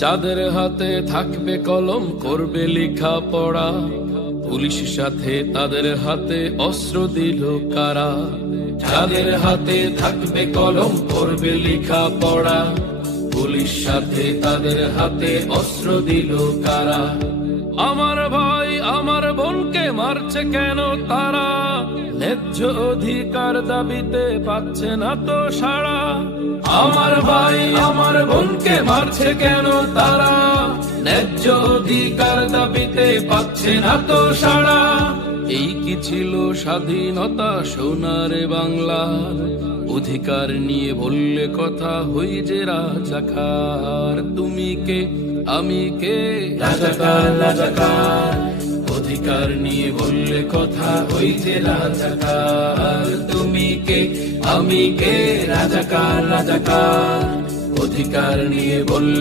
যাদের হাতে থাকবে কলম করবে লেখা পড়া, পুলিশ সাথে তাদের হাতে অস্ত্র দিল কারা। যাদের হাতে থাকবে কলম করবে লেখা পড়া, পুলিশ সাথে তাদের হাতে অস্ত্র দিল কারা। আমার ভাই আমার বোনকে মারছে কেন তারা, ন্যায্য অধিকার দাবিতে পাচ্ছে না তো সাড়া। আমার ভাই আমার বোনকে মারছে কেন তারা, ন্যায্য অধিকার দাবিতে পাচ্ছে না তো সাড়া। এই কি ছিল স্বাধীনতা সোনারে বাংলার, অধিকার নিয়ে বললে কথা হই যে রাজাকার। তুমি কে আমি কে রাজাকার রাজাকার, অধিকার নিয়ে বললে কথা হই যে রাজাকার। তুমি কে আমি কে রাজাকার রাজাকার, অধিকার নিয়ে বললে